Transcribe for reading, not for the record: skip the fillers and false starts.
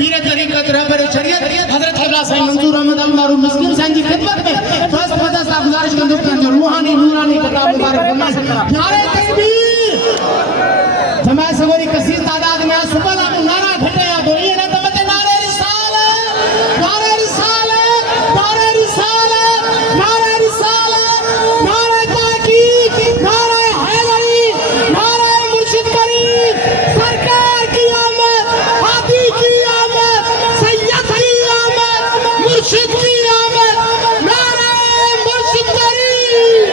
पीर तरीक़त रहबर शरीयत हजरत क़िबला साईं मंसूर अहमद अलमारूफ मुस्लिम साईं जी खिदमत में फर्स्ट पता सा गुजारिश कंदो जो रूहानी नूरानी किताब मुबारक फरमाए नारे तकबीर जमात सगोरी कसीर तादाद में सुबह नारा घटया तो ये ना तमते नारे रिसालत नारे रिसालत नारे रिसालत नारे रिसालत नारे ताकीद नारे हैदरी नारे मुर्शिद करीम सरकार की आमद हादी की आमद सैयद की आमद मुर्शिद की आमद नारे मुर्शिद करीम